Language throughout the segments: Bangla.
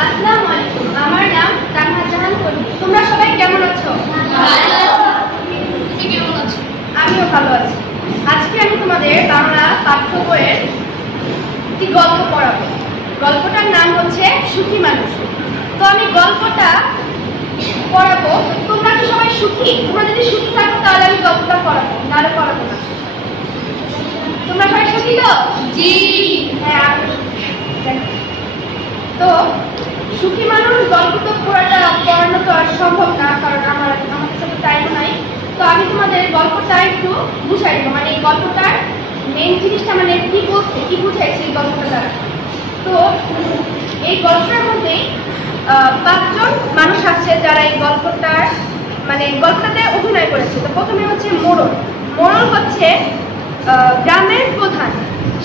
আসসালামু আলাইকুম। আমার নাম তানহা জাহান কলি। তোমরা সবাই কেমন আছো? তুমি কেমন আছো? আমিও ভালো আছি। আজকে আমি তোমাদের বাংলা পাঠ্য বইয়ের একটি গল্প পড়াবো। গল্পটার নাম হচ্ছে সুখী মানুষ। তো আমি গল্পটা পড়াবো। তোমরা কি সবাই সুখী? তোমরা যদি সুখী থাকো তাহলে আমি গল্পটা পড়াবো, নাহলে পড়াবো না। তোমরা সবাই সুখী তো? জি। হ্যাঁ। তো সুখী মানুষ গল্প তো পড়ানো তো আর সম্ভব না, কারণ আমার কাছে তো টাইমও নাই। তো আমি তোমাদের গল্পটা একটু বুঝাই দেবো, মানে এই গল্পটার মেইন জিনিসটা মানে কি বলছে, কি বুঝাইছে এই গল্পটা দ্বারা। তো এই গল্পটার মধ্যে 5 জন মানুষ আছে যারা এই গল্পটার মানে গল্পটাতে অভিনয় করেছে। তো প্রথমে হচ্ছে মোড়ল। মোড়ল হচ্ছে গ্রামের প্রধান।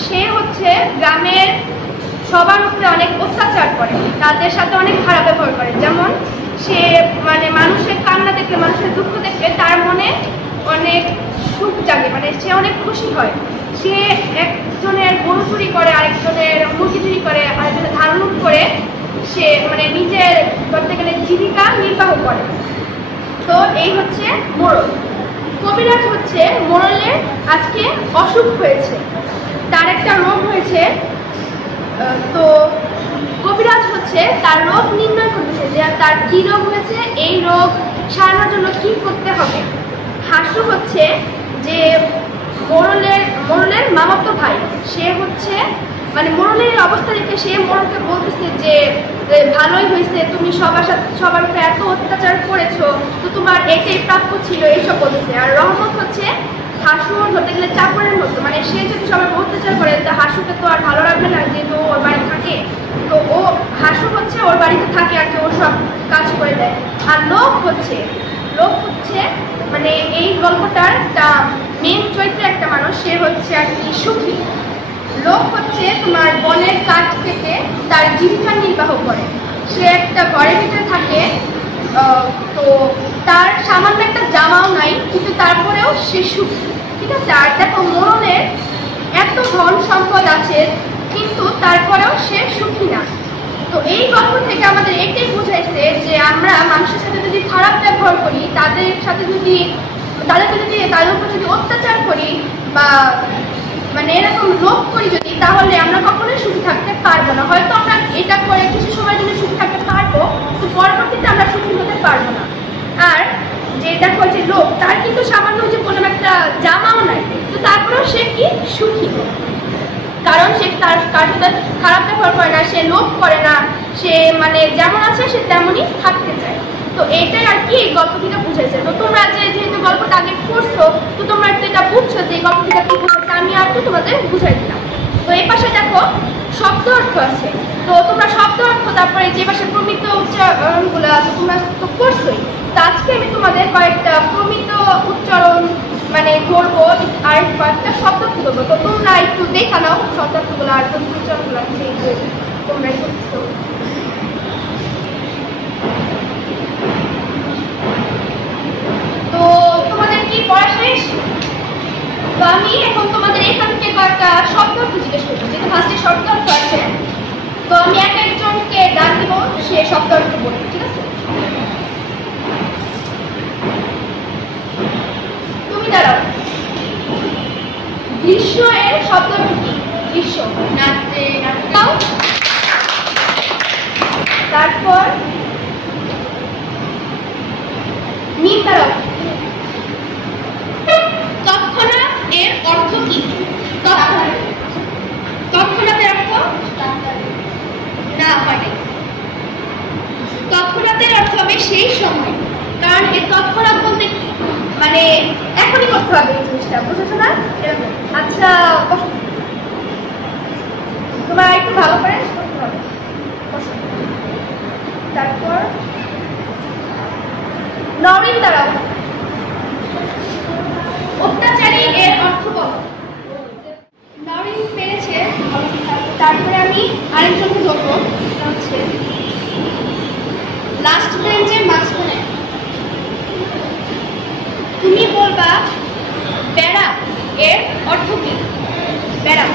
সে হচ্ছে গ্রামের সবার উপরে অনেক অত্যাচার করে, তাদের সাথে অনেক খারাপ ব্যবহার করে। যেমন সে মানে মানুষের কান্না দেখলে, মানুষের দুঃখ দেখলে তার মনে অনেক সুখ জাগে, মানে সে অনেক খুশি হয়। সে একজনের গরু চুরি করে, আরেকজনের মুরগি চুরি করে, আরেকজনের ধান লুট করে সে মানে নিজের বলতে গেলে জীবিকা নির্বাহ করে। তো এই হচ্ছে মোড়ল। কবিরাজ হচ্ছে মোড়লের আজকে অসুখ হয়েছে, তার একটা রোগ হয়েছে। তো কবিরাজ হচ্ছে তার রোগ নির্ণয় করতেছে যে তার কি রোগ হয়েছে, এই রোগ সারানোর জন্য কি করতে হবে। হাসু হচ্ছে যে মোড়লের মামাতো ভাই। সে হচ্ছে মানে মোড়লের অবস্থা দেখে সে মোড়লকে বলতেছে যে ভালোই হয়েছে, তুমি সবার উপরে এত অত্যাচার করেছো, তো তোমার এটাই প্রাপ্য ছিল, এইসব বলতেছে। আর রহমত হচ্ছে হাসুর হতে গেলে চাকরের মতো, মানে সে যদি সবাই অত্যাচার করে তা হাসুকে তো আর ভালো লাগবে না, যেহেতু ওর বাড়ি থাকে। তো ও হাসু হচ্ছে ওর বাড়িতে থাকে আর কি, ও সব কাজ করে দেয়। আর লোক হচ্ছে মানে এই গল্পটার মেন চরিত্রে একটা মানুষ, সে হচ্ছে আর কি সুখী। লোক হচ্ছে তোমার বনের কাঠ কেটে তার জীবিকা নির্বাহ করে। সে একটা ঘরের ভিতরে থাকে, তো তার সামান্য একটা জামাও নাই, কিন্তু তারপরেও সে সুখী। ঠিক আছে। আর দেখো মোড়লের এত ধন সম্পদ আছে, কিন্তু তারপরেও সে সুখী না। তো এই গল্প থেকে আমাদের এটাই বুঝাইছে যে আমরা মানুষের সাথে যদি খারাপ ব্যবহার করি, তাদের উপর যদি অত্যাচার করি বা মানে এরকম লোভ করি যদি, তাহলে আমরা কখনোই সুখী থাকতে পারবো না। হয়তো আমরা এটা করে কিছু সময়ের জন্য সুখী থাকতে পারবো, তো পরবর্তীতে আমরা সুখী হতে পারবো না। আর যে দেখো যে লোক, তার কিন্তু সামান্য যে কোনো একটা জামাও নাই, তো তারপরেও সে কি সুখী, কারণ সে তার সাথে খারাপ ব্যবহার করে না, সে লোভ করে না, সে মানে যেমন আছে সে তেমনই থাকতে চায়। তো এইটাই আর কি এই গল্পটিটা বুঝেছে। তো তোমরা যেহেতু গল্পটা আগে পড়ছো, তো তোমরা একটু এটা বুঝছো যে এই গল্পটিটা কি বুঝেছে, আমি আর একটু তোমাদের বুঝাই দিলাম। তো এই পাশে দেখো শব্দ অর্থ আছে। তো তোমরা শব্দ অর্থ, তারপরে যে পাশে প্রমিত উচ্চারণগুলো তোমরা তো পড়ছোই। তো আজকে আমি তোমাদের কয়েকটা প্রমিত উচ্চারণ মানে ধরবো, আর কয়েকটা শব্দার্থ করবো। তো তোমরা একটু দেখা নাও শব্দার্থগুলো আর উচ্চারণগুলো তোমরা একটু। তো তোমাদের কি পড়া শেষ? তো আমি এখন তোমাদের এখান থেকে কয়েকটা শব্দার্থ জিজ্ঞেস করবো, যেহেতু ফার্স্টে শব্দার্থ আছে। তো আমি একজনকে ডাক দিব, সে শব্দার্থ বলবে, ঠিক আছে? তুমি দাঁড়াও। দৃশ্য এর শব্দার্থ কি? দৃশ্য নাচতে নাচতাও। তারপর মিম দাঁড়াও। তৎক্ষণাৎ এর অর্থ কি? তৎক্ষণাতের অর্থ না হয় নাই। তৎক্ষণাতের অর্থ হবে সেই সময়, কারণ এই তৎক্ষণাৎ বলতে কি মানে এখনই করতে হবে এই জিনিসটা, বুঝেছো না? এরকম। আচ্ছা, তোমরা একটু ভালো করে করতে হবে। তারপর নরিন দাঁড়াও। অত্যাচারী এর অর্থ বলো। নরিন পেরেছে। তারপরে আমি আরেকজনকে বলবো, হচ্ছে লাস্ট বেঞ্চের মাঝখানে। তুমি বলবা বেড়া এর অর্থ কি? বেড়া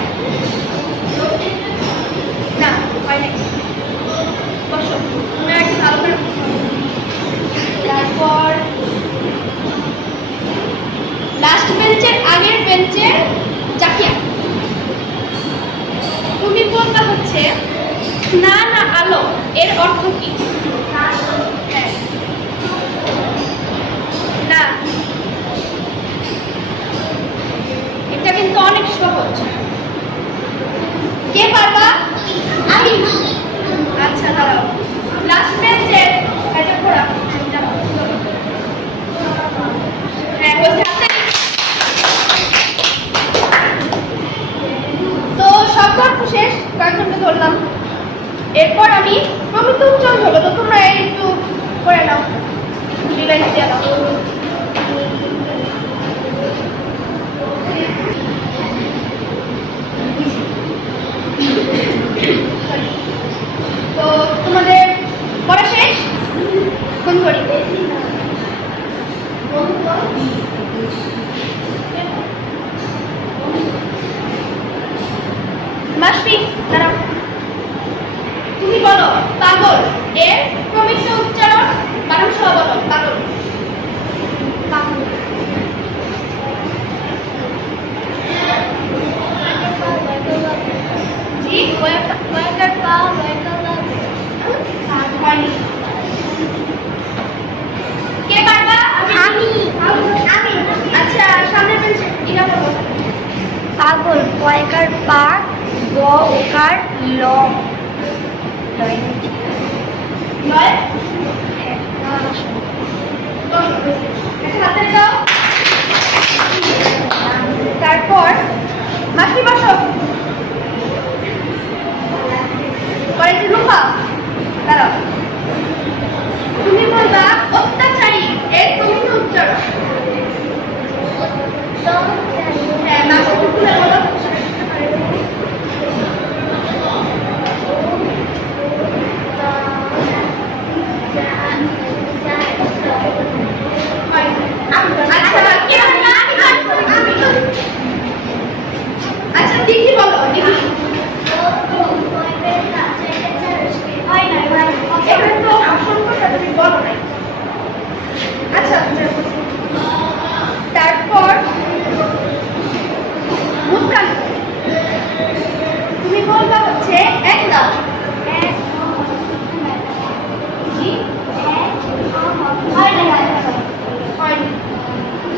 না হয় নাই। বসো। এর অর্থ কি? হ্যাঁ। না, এটা কিন্তু অনেক সহজ। কে পারবা? আমি। আচ্ছা দাঁড়াও, লাস্ট বেঞ্চের এটা পড়া। হ্যাঁ বলছি আপনি। তো শব্দ অর্থ শেষ, কয়েকজনকে ধরলাম। এরপর আমি প্রমিত উচ্চারণ হলো, তো তোমরা একটু করে নাও, রিভাইজ দিয়ে দাও। তো তোমাদের পড়া শেষ, কোন করি মাসফি দাঁড়াও, তুমি বলো পাগল এর প্রমিত উচ্চারণ বানান সহ বলো। পাগল জি কে পারবা? আমি। আচ্ছা সামনে বেঞ্চে ইরা বলো। পাগল পয়কার পা গ ওকার ল নয় হাতে দাও। তারপর মাসি বসো, পরে রূপা দাঁড়াও, তুমি বলবা অত্যাচারী এর প্রমিত উচ্চারণ। হ্যাঁ মাসি খুলে বলো। আচ্ছা দিদি বলো, দিদি এখানে তো অসংখ্য তুমি বলো নাই। আচ্ছা তারপর মুস্কান, তুমি বলবা হচ্ছে এক দাও। জি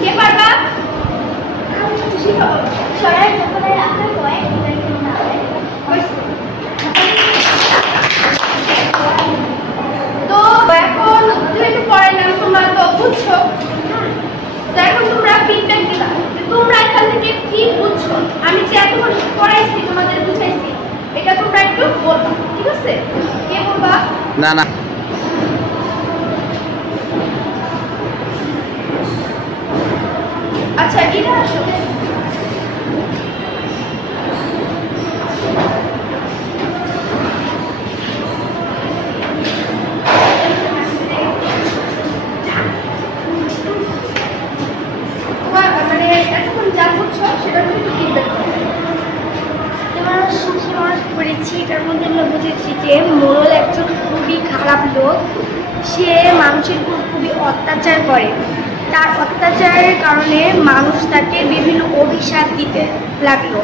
কে পারবা? শিখাবো তো এখন তুমি একটু পড়াইলাম, তোমরা তো বুঝছো। তো এখন তোমরা ফিডব্যাক দিবা যে তোমরা এখান থেকে কি বুঝছো, আমি যে এতক্ষণ পড়াইছি তোমাদের বুঝাইছি, এটা তোমরা একটু বলবা, ঠিক আছে? কে বলবা? না না আচ্ছা এটা আসো। তোমার মানে এতক্ষণ যা বুঝছো সেটা তুমি একটু ফিডব্যাক করো। আমরা সুখী মানুষ পড়েছি, এটার মধ্যে আমরা বুঝেছি যে মোড়ল একজন খুবই খারাপ লোক। সে মানুষের উপর খুবই অত্যাচার করে। তার অত্যাচারের কারণে মানুষ তাকে বিভিন্ন অভিশাপ দিতে লাগলো।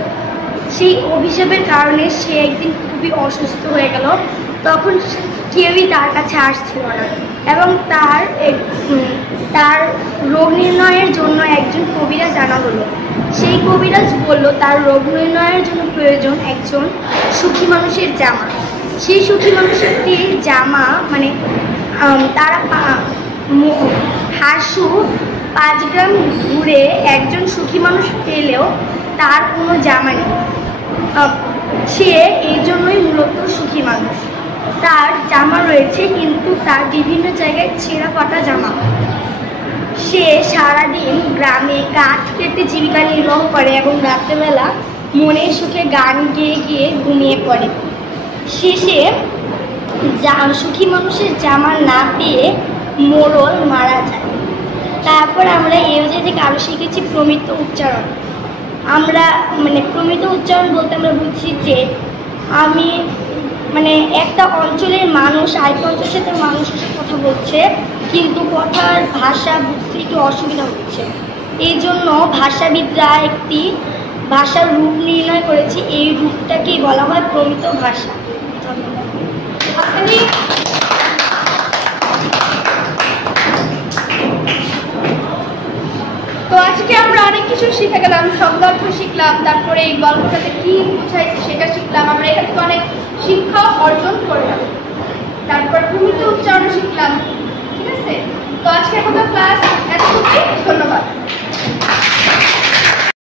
সেই অভিশাপের কারণে সে একদিন খুবই অসুস্থ হয়ে গেল। তখন কেউই তার কাছে আসছিল না এবং তার রোগ নির্ণয়ের জন্য একজন কবিরাজ আনা হলো। সেই কবিরাজ বলল তার রোগ নির্ণয়ের জন্য প্রয়োজন একজন সুখী মানুষের জামা। সেই সুখী মানুষের জামা মানে তারা হাসু 5 গ্রাম ঘুরে একজন সুখী মানুষ পেলেও তার কোনো জামা নেই। সে এই জন্যই মূলত সুখী মানুষ। তার জামা রয়েছে কিন্তু তার বিভিন্ন জায়গায় ছেঁড়া ফাটা জামা। সে সারাদিন গ্রামে কাঠ কেটে জীবিকা নির্বাহ করে এবং রাত্রেবেলা মনের সুখে গান গেয়ে গিয়ে ঘুমিয়ে পড়ে। শেষে সুখী মানুষের জামা না পেয়ে মোড়ল মারা যায়। তারপর আমরা এই থেকে আরও শিখেছি প্রমিত উচ্চারণ। আমরা প্রমিত উচ্চারণ বলতে আমরা বুঝি যে আমি একটা অঞ্চলের মানুষ আরেকটা অঞ্চলের সাথে মানুষের সাথে কথা বলছে, কিন্তু কথার ভাষা বুঝতে একটু অসুবিধা হচ্ছে। এই জন্য ভাষাবিদরা একটি ভাষার রূপ নির্ণয় করেছে, এই রূপটাকেই বলা হয় প্রমিত ভাষা। ধন্যবাদ। হাততালি। তো আজকে আমরা অনেক কিছু শিখে গেলাম, শব্দ অর্থ শিখলাম, তারপরে এই গল্পটাতে কি বোঝাইছে সেটা শিখলাম। আমরা এখান থেকে অনেক শিক্ষা অর্জন করলাম, তারপর ভূমিতে উচ্চারণ শিখলাম। ঠিক আছে, তো আজকের মতো ক্লাস